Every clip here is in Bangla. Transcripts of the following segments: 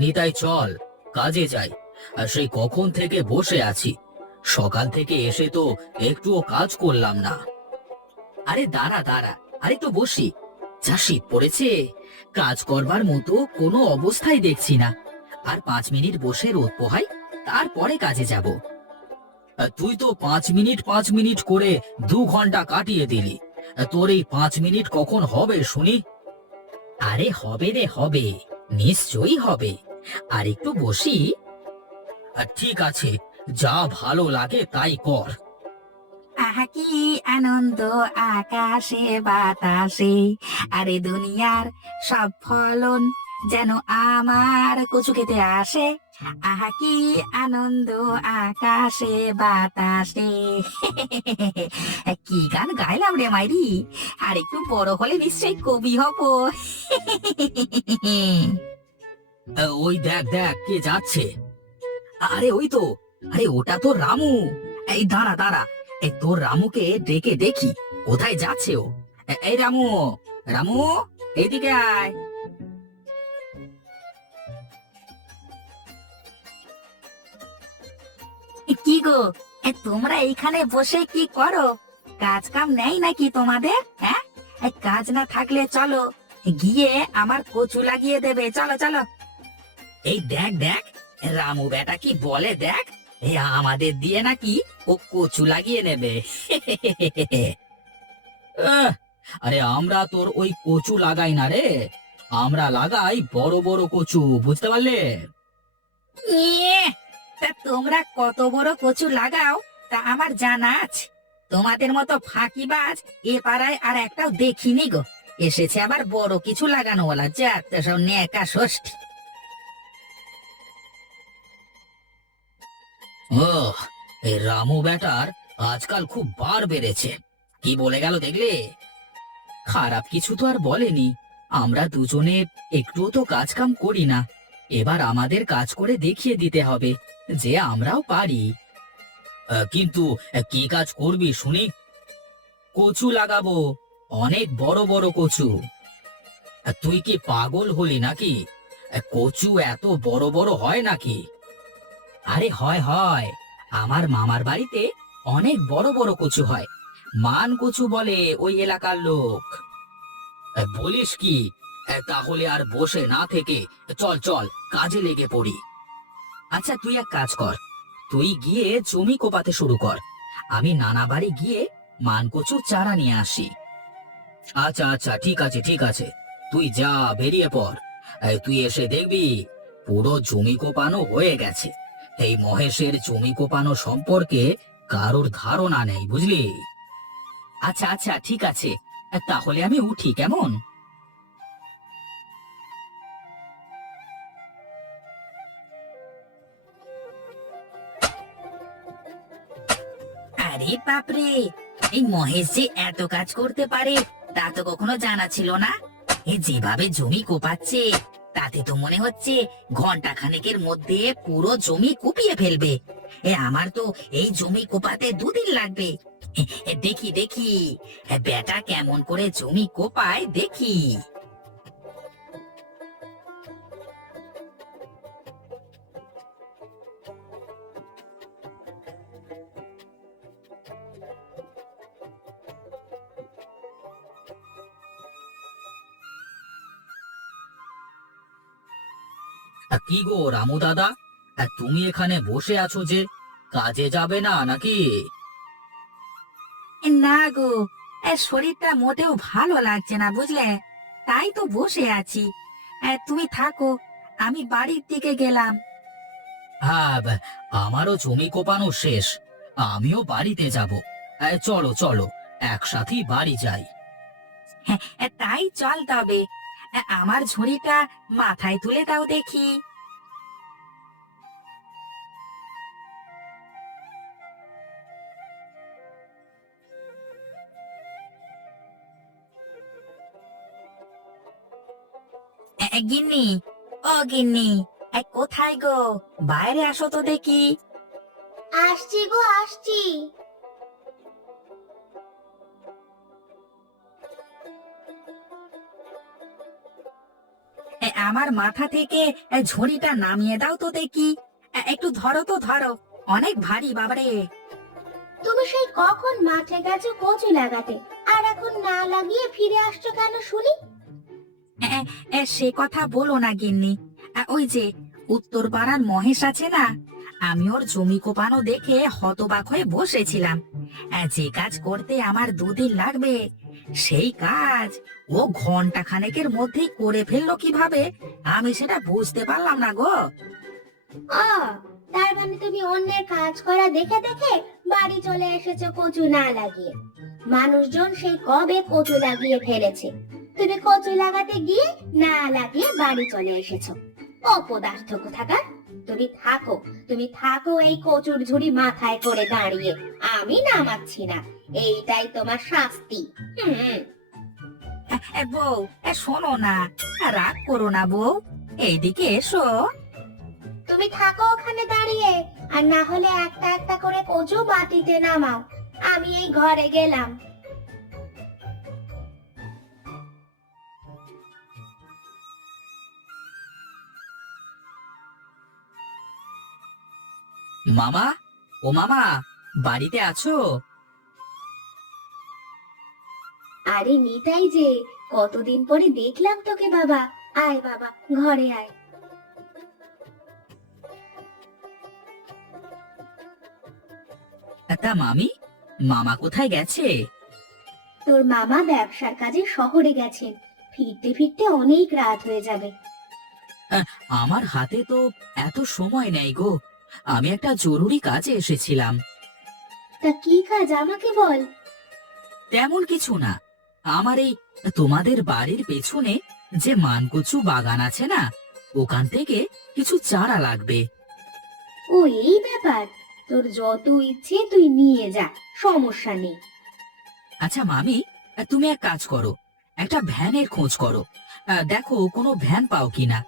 নিতাই চল, কাজে যাই। সেই কখন থেকে বসে আছি, সকাল থেকে এসে তো একটুও কাজ করলাম না। আরে দাঁড়া দাঁড়া, আরে তো বসি। যা শীত পড়েছে, কাজ করবার মতো কোনো অবস্থায় দেখছি না। আর 5 মিনিট বসে রোদ পোহাই, তারপরে কাজে যাব। তুই তো 5 মিনিট 5 মিনিট করে 2 ঘন্টা কাটিয়ে দিলি। তোর এই 5 মিনিট কখন হবে শুনি? আরে হবে রে হবে, নিশ্চয়ই হবে। আর একটু বসি। ঠিক আছে, যা ভালো লাগে তাই কর। আহা কি আনন্দ আকাশে বাতাসে, আরে দুনিয়ার সব ফলন যেন আমার কচু খেতে আসে। আহা কি আনন্দ আকাশে বাতাসে। কি গান গাইলাম রে মাইরি, আর একটু বড় হলে নিশ্চয়ই কবি হব। ওই দেখ দেখ কে যাচ্ছে। আরে ওই তো, আরে ওটা তো রামু। এই দাঁড়া দাঁড়া, এই তোর রামুকে ডেকে দেখি কোথায় যাচ্ছে ও। এই রামু, রামু, এইদিকে আয়। কি গো, তোমরা এইখানে বসে কি করো? কাজ কাম নেই নাকি তোমাদের? হ্যাঁ, কাজ না থাকলে চলো গিয়ে আমার কচু লাগিয়ে দেবে, চলো চলো। এই দেখ দেখ, রামু বেটা কি বলে দেখ, এই আমাদের দিয়ে নাকি ও কচু লাগিয়ে নেবে। আহ, আরে আমরা তোর ওই কচু লাগাই না রে, আমরা লাগাই বড় বড় কচু, বুঝতে পারলে? ইয়ে, তা তোমরা কত বড় কচু লাগাও তা আমার জানা আছে। তোমাদের মতো ফাঁকিবাজ এ পাড়ায় আর একটাও দেখিনি গো। এসেছে আবার বড় কিছু লাগানো বলা, যা তা সব নেকা ষষ্ঠী। ও, এই রামু বেটার আজকাল খুব বার বেড়েছে। কি বলে গেল দেখলে? খারাপ কিছু তো আর বলেনি। আমরা দুজনে একটুও তো কাজ কাম করি না, এবার আমাদের কাজ করে দেখিয়ে দিতে হবে যে আমরাও পারি। কিন্তু কি কাজ করবি শুনি? কচু লাগাবো, অনেক বড় বড় কচু। তুই কি পাগল হলি নাকি? কচু এত বড় বড় হয় নাকি? আরে হয় হয়, আমার মামার বাড়িতে অনেক বড় বড় কচু হয়। মান কচু বলে ওই এলাকার লোক। বলিস কি? তাহলে আর বসে না থেকে চল চল কাজে লেগে পড়ি। আচ্ছা তুই এক কাজ কর, তুই গিয়ে জমি কোপাতে শুরু কর, আমি নানা বাড়ি গিয়ে মান কচুর চারা নিয়ে আসি। আচ্ছা আচ্ছা, ঠিক আছে ঠিক আছে, তুই যা, বেরিয়ে পড়। তুই এসে দেখবি পুরো জমি কোপানো হয়ে গেছে। এই মহেশের জমি কোপানো সম্পর্কে কারোর ধারণা নেই, বুঝলি? আচ্ছা আচ্ছা ঠিক আছে, তাহলে আমি উঠি কেমন? আরে বাপরে, এই মহেশ যে এত কাজ করতে পারে তা তো কখনো জানা ছিল না। এ যেভাবে জমি কোপাচ্ছে তাতে তো মনে হচ্ছে ঘন্টা খানেকের মধ্যে পুরো জমি কুপিয়ে ফেলবে। আমার তো এই জমি কোপাতে 2 দিন লাগবে। দেখি দেখি, বেটা কেমন করে জমি কোপায় দেখি। কি গো রামু দাদা, তুমি এখানে বসে আছো যে, কাজে যাবে না নাকি? না গো, শরীরটা মোটেও ভালো লাগছে না বুঝলে, তাই তো বসে আছি। তুমি থাকো, আমি বাড়ির দিকে গেলাম। হ্যাঁ, আমারও জমি কোপানো শেষ, আমিও বাড়িতে যাব। চলো চলো, একসাথেই বাড়ি যাই। হ্যাঁ, তাই চল তবে। আমার ঝুড়িটা মাথায় তুলে দাও দেখি। গিন্নি, ও গিন্নি, কোথায় গো? বাইরে আসো তো দেখি। আসছি গো আসছি। আমার মাথা থেকে ঝুড়িটা নামিয়ে দাও তো দেখি। একটু ধরো তো ধরো, অনেক ভারী বাবারে। তুমি সেই কখন মাঠে গেছো কচু লাগাতে, আর এখন না লাগিয়ে ফিরে আসছো কেন শুনি? সে কথা বলো না গিন্নি। ওই যে উত্তর পাড়ার মহেশ আছে না, আমি ওর জমি কোপানো দেখে হতবাক হয়ে বসেছিলাম। যে কাজ করতে আমার 2 দিন লাগবে, সেই কাজ ও ঘন্টা খানেকের মধ্যেই করে ফেললো কিভাবে, আমি সেটা বুঝতে পারলাম না গো। আ তার মানে তুমি অন্যের কাজ করা দেখে দেখে বাড়ি চলে এসেছো কচু না লাগিয়ে। মানুষজন সেই কবে কচু লাগিয়ে ফেলেছে, তুমি কচু লাগাতে গিয়ে না লাগিয়ে বাড়ি চলে এসেছো। অপদার্থ কোথাকার। তুমি থাকো এই কচুর ঝুড়ি মাথায় করে দাঁড়িয়ে, আমি নামাচ্ছি না। এইটাই তোমার শাস্তি। হুম। বউ, শোনো না, রাগ করো না বউ, এইদিকে এসো। তুমি থাকো ওখানে দাঁড়িয়ে, আর না হলে একটা একটা করে কচু বাটিতে নামাও। আমি এই ঘরে গেলাম। মামা, ও মামা, বাড়িতে আছো? আরে নিতাই যে, কতদিন পরে দেখলাম তোকে বাবা। আয় বাবা, ঘরে আয়। তা মামি, মামা কোথায় গেছে? তোর মামা ব্যবসার কাজে শহরে গেছেন, ফিরতে ফিরতে অনেক রাত হয়ে যাবে। আমার হাতে তো এত সময় নেই গো, আমি একটা জরুরি কাজে এসেছিলাম। তা কি কাজ আমাকে বল। তেমন কিছু না, আমার এই তোমাদের বাড়ির পেছনে যে মানকচু বাগান আছে না, ওখান থেকে কিছু চারা লাগবে। ও এই ব্যাপার, তোর যত ইচ্ছে তুই নিয়ে যা, সমস্যা নেই। আচ্ছা মামি, তুমি এক কাজ করো, একটা ভ্যানের খোঁজ করো, দেখো কোনো ভ্যান পাও কিনা,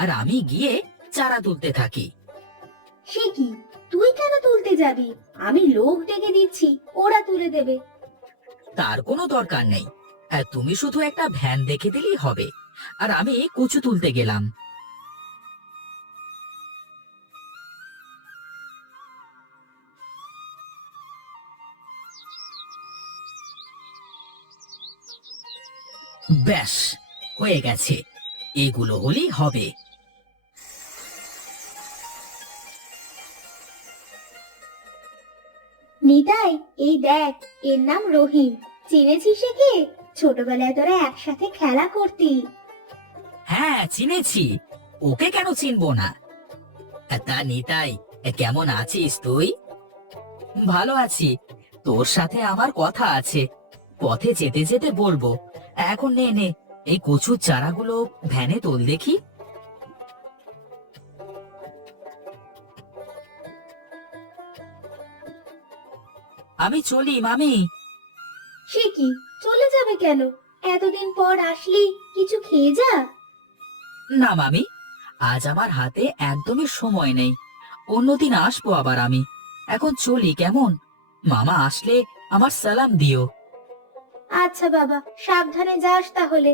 আর আমি গিয়ে চারা তুলতে থাকি। সে কি, তুই কেন তুলতে যাবি? আমি লোক ডেকে দিচ্ছি, ওরা তুলে দেবে। তার কোনো দরকার নেই, তুমি শুধু একটা ভ্যান দেখে দিলেই হবে, আর আমি কচু তুলতে গেলাম। ব্যাস, হয়ে গেছে, এগুলো হলেই হবে। নিতাই, এই দেখ, এর নাম রহিম। চিনেছিস একে? ছোটবেলায় তোরা একসাথে খেলা করতি। হ্যাঁ চিনেছি, ওকে কেন চিনবো না। তা নিতাই, কেমন আছিস তুই? ভালো আছি, তোর সাথে আমার কথা আছে, পথে যেতে যেতে বলবো। এখন নে নে, এই কচুর চারাগুলো ভ্যানে তোল দেখি। আমি চলি মামি। সে কি, চলে যাবে কেন? এতদিন পর আসলি, কিছু খেয়ে যা। না মামি, আজ আমার হাতে একদমই সময় নেই, অন্যদিন আসবো আবার আমি। এখন চলি কেমন? মামা আসলে আমার সালাম দিও। আচ্ছা বাবা, সাবধানে যাস তাহলে।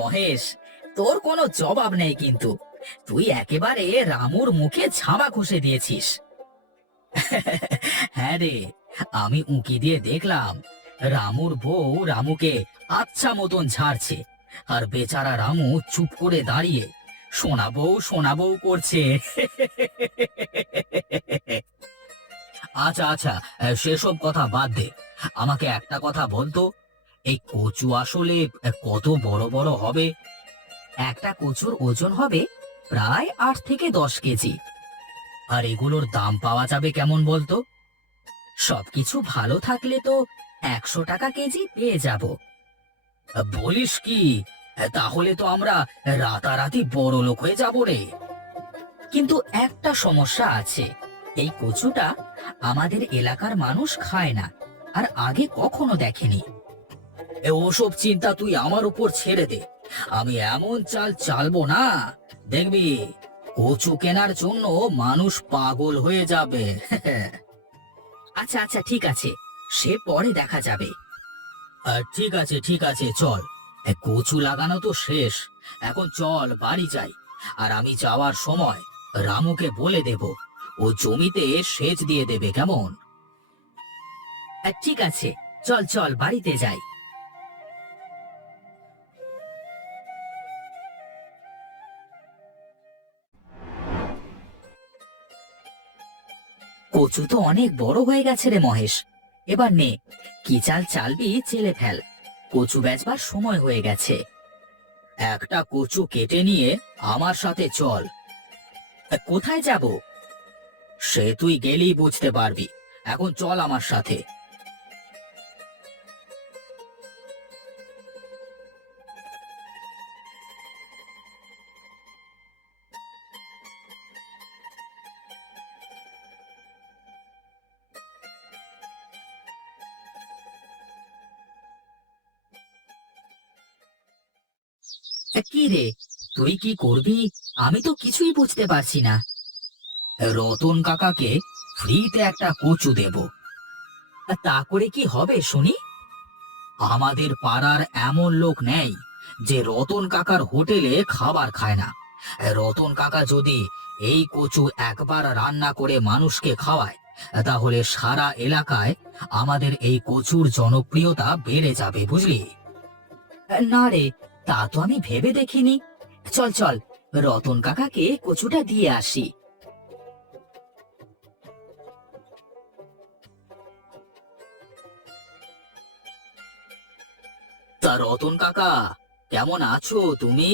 মহেশ, তোর কোনো জবাব নেই কিন্তু, তুই একেবারে রামুর মুখে ঝামা ঘষে দিয়েছিস। হ্যাঁ রে, আমি উঁকি দিয়ে দেখলাম, রামুর বউ রামুকে আচ্ছা মতন ঝাড়ছে, আর বেচারা রামু চুপ করে দাঁড়িয়ে শোনা বউ করছে। আচ্ছা আচ্ছা, সেসব কথা বাদ দে, আমাকে একটা কথা বলতো, এই কচু আসলে কত বড় বড় হবে? একটা কচুর ওজন হবে প্রায় 8 থেকে 10 কেজি। আর এগুলোর দাম পাওয়া যাবে কেমন বলতো? সবকিছু ভালো থাকলে তো 100 টাকা কেজি পেয়ে যাব। বলিস কি? তাহলে তো আমরা রাতারাতি বড় লোক হয়ে যাব রে। কিন্তু একটা সমস্যা আছে, এই কচুটা আমাদের এলাকার মানুষ খায় না, আর আগে কখনো দেখেনি। ওসব চিন্তা তুই আমার উপর ছেড়ে দে, আমি এমন চাল চালবো না, দেখবি কচু কেনার জন্য মানুষ পাগল হয়ে যাবে। আচ্ছা আচ্ছা, ঠিক আছে, সে পরে দেখা যাবে। ঠিক আছে ঠিক আছে, চল। কচু লাগানো তো শেষ, এখন চল বাড়ি যাই। আর আমি যাওয়ার সময় রামুকে বলে দেব, ও জমিতে সেচ দিয়ে দেবে, কেমন? ঠিক আছে, চল চল বাড়িতে যাই। কচু তো অনেক বড় হয়ে গেছে রে মহেশ, এবার নে, কি চাল চালবি চেলে ফেল, কচু বেচবার সময় হয়ে গেছে। একটা কচু কেটে নিয়ে আমার সাথে চল। কোথায় যাব? সে তুই গেলেই বুঝতে পারবি, এখন চল আমার সাথে। কি রে, তুই কি করবি? আমি তো কিছুই বুঝতে পারছি না। রতন কাকাকে ফ্রিতে একটা কচু দেব। তা করে কি হবে শুনি? আমাদের পাড়ার এমন লোক নেই যে রতন কাকার হোটেলে খাবার খায় না। রতন কাকা যদি এই কচু একবার রান্না করে মানুষকে খাওয়ায়, তাহলে সারা এলাকায় আমাদের এই কচুর জনপ্রিয়তা বেড়ে যাবে, বুঝলি? না রে, তা তো আমি ভেবে দেখিনি। চল চল, রতন কাকাকে কচুটা দিয়ে আসি। তা রতন কাকা, কেমন আছো তুমি?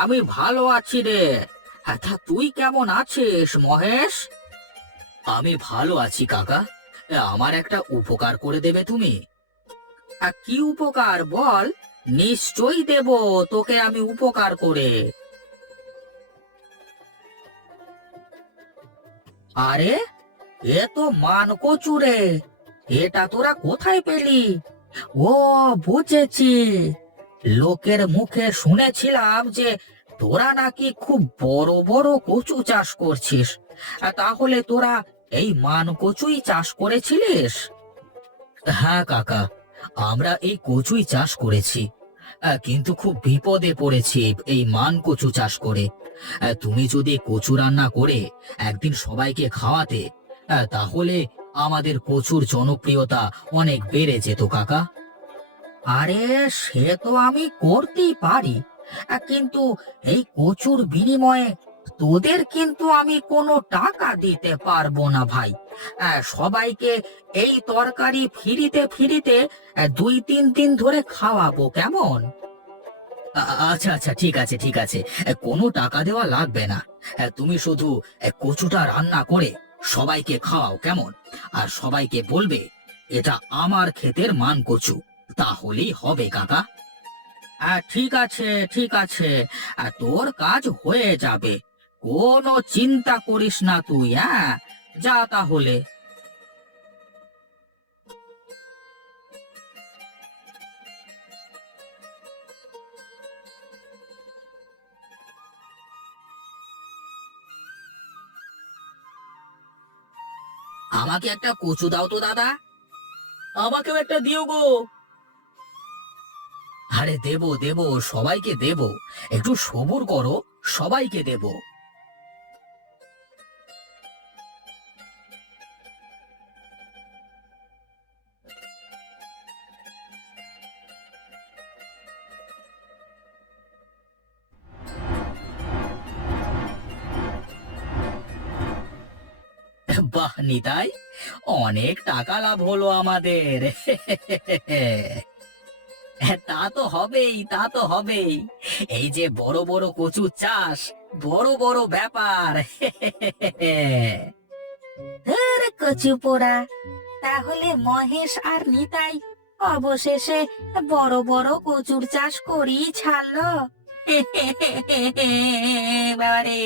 আমি ভালো আছি রে। তা তুই কেমন আছিস মহেশ? আমি ভালো আছি কাকা। আমার একটা উপকার করে দেবে তুমি? কি উপকার বল? নিশ্চয়ই দেব তোকে আমি উপকার করে। আরে, এ তো মানকচু রে, এটা তোরা কোথায় পেলি? ও, বুঝেছি, লোকের মুখে শুনেছিলাম যে তোরা নাকি খুব বড় বড় কচু চাষ করছিস। তাহলে তোরা এই মানকচুই চাষ করেছিলিস? হ্যাঁ কাকা, আমরা এই কচুই চাষ করেছি, কিন্তু খুব বিপদে পড়েছি এই মানকচু চাষ করে। তুমি যদি কচু রান্না করে একদিন সবাইকে খাওয়াতে, তাহলে আমাদের কচুর জনপ্রিয়তা অনেক বেড়ে যেত কাকা। আরে, সে তো আমি করতেই পারি, কিন্তু এই কচুর বিনিময়ে তোদের কিন্তু আমি কোনো টাকা দিতে পারবো না ভাই। সবাইকে এই তরকারি ফিরিতে ফিরিতে 2-3 দিন ধরে খাওয়াবো, কেমন? আচ্ছা আচ্ছা, ঠিক আছে ঠিক আছে, কোনো টাকা দেওয়া লাগবে না। তুমি শুধু কচুটা রান্না করে সবাইকে খাওয়াও, কেমন? আর সবাইকে বলবে এটা আমার ক্ষেতের মান কচু, তাহলেই হবে কাকা। ঠিক আছে ঠিক আছে, তোর কাজ হয়ে যাবে, কোনো চিন্তা করিস না তুই। হ্যাঁ, যা তাহলে। আমাকে একটা কচু দাও তো দাদা। আমাকেও একটা দিও গো। আরে দেবো দেবো, সবাইকে দেবো, একটু সবুর করো, সবাইকে দেবো। বাহ নিতাই, অনেক টাকা লাভ হলো আমাদের। তা তো হবেই, তা তো হবেই, এই যে বড় বড় কচু চাষ, বড় বড় ব্যাপার। ধুর, কচু পোড়া, তাহলে মহেশ আর নিতাই অবশেষে বড় বড় কচুর চাষ করেই ছাড়লো। বাবারে।